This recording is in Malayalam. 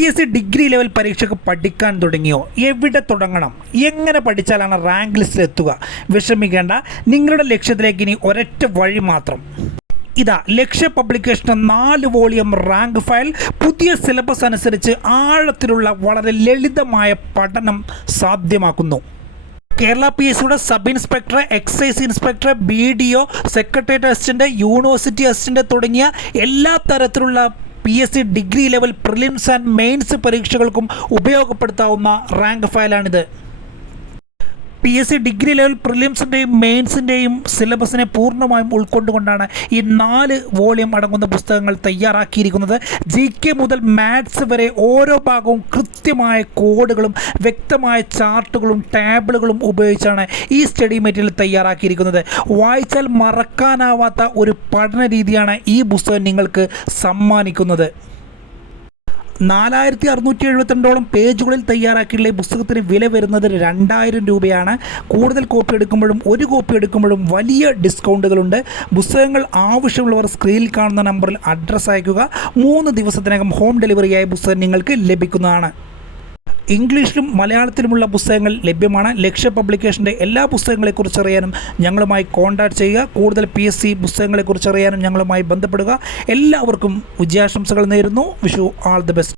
PSC ഡിഗ്രി ലെവൽ പരീക്ഷയ്ക്ക് പഠിക്കാൻ തുടങ്ങിയോ? എവിടെ തുടങ്ങണം? എങ്ങനെ പഠിച്ചാലാണ് റാങ്ക് ലിസ്റ്റിലെത്തുക? വിഷമിക്കേണ്ട, നിങ്ങളുടെ ലക്ഷ്യത്തിലേക്ക് ഇനി ഒരൊറ്റ വഴി മാത്രം. ഇതാ ലക്ഷ്യ പബ്ലിക്കേഷൻ്റെ 4 വോളിയം റാങ്ക് ഫയൽ പുതിയ സിലബസ് അനുസരിച്ച് ആഴത്തിലുള്ള വളരെ ലളിതമായ പഠനം സാധ്യമാക്കുന്നു. കേരള PSCയുടെ sub inspector, excise inspector, BDO, secretariat assistant, university assistant തുടങ്ങിയ എല്ലാ തരത്തിലുള്ള PSC degree level prelims and mains പരീക്ഷകൾക്കും ഉപയോഗപ്പെടുത്താവുന്ന റാങ്ക് ഫയലാണിത്. PSC ഡിഗ്രി ലെവൽ പ്രിലിംസിൻ്റെയും മെയിൻസിൻ്റെയും സിലബസിനെ പൂർണ്ണമായും ഉൾക്കൊണ്ടുകൊണ്ടാണ് ഈ 4 വോളിയം അടങ്ങുന്ന പുസ്തകങ്ങൾ തയ്യാറാക്കിയിരിക്കുന്നത്. GK മുതൽ മാത്സ് വരെ ഓരോ ഭാഗവും കൃത്യമായ കോഡുകളും വ്യക്തമായ ചാർട്ടുകളും ടേബിളുകളും ഉപയോഗിച്ചാണ് ഈ സ്റ്റഡി മെറ്റീരിയൽ തയ്യാറാക്കിയിരിക്കുന്നത്. വായിച്ചാൽ മറക്കാനാവാത്ത ഒരു പഠന രീതിയാണ് ഈ പുസ്തകം നിങ്ങൾക്ക് സമ്മാനിക്കുന്നത്. 4672 പേജുകളിൽ തയ്യാറാക്കിയുള്ള ഈ പുസ്തകത്തിന് വില വരുന്നത് 2000 രൂപയാണ്. കൂടുതൽ കോപ്പി എടുക്കുമ്പോഴും ഒരു കോപ്പി എടുക്കുമ്പോഴും വലിയ ഡിസ്കൗണ്ടുകളുണ്ട്. പുസ്തകങ്ങൾ ആവശ്യമുള്ളവർ സ്ക്രീനിൽ കാണുന്ന നമ്പറിൽ അഡ്രസ്സ് അയയ്ക്കുക. 3 ദിവസത്തിനകം ഹോം ഡെലിവറിയായ പുസ്തകം നിങ്ങൾക്ക് ലഭിക്കുന്നതാണ്. ഇംഗ്ലീഷിലും മലയാളത്തിലുമുള്ള പുസ്തകങ്ങൾ ലഭ്യമാണ്. ലക്ഷ്യ പബ്ലിക്കേഷൻ്റെ എല്ലാ പുസ്തകങ്ങളെക്കുറിച്ച് അറിയാനും ഞങ്ങളുമായി കോൺടാക്റ്റ് ചെയ്യുക. കൂടുതൽ PSC പുസ്തകങ്ങളെക്കുറിച്ച് അറിയാനും ഞങ്ങളുമായി ബന്ധപ്പെടുക. എല്ലാവർക്കും വിജയാശംസകൾ നേരുന്നു. Vishu all the best.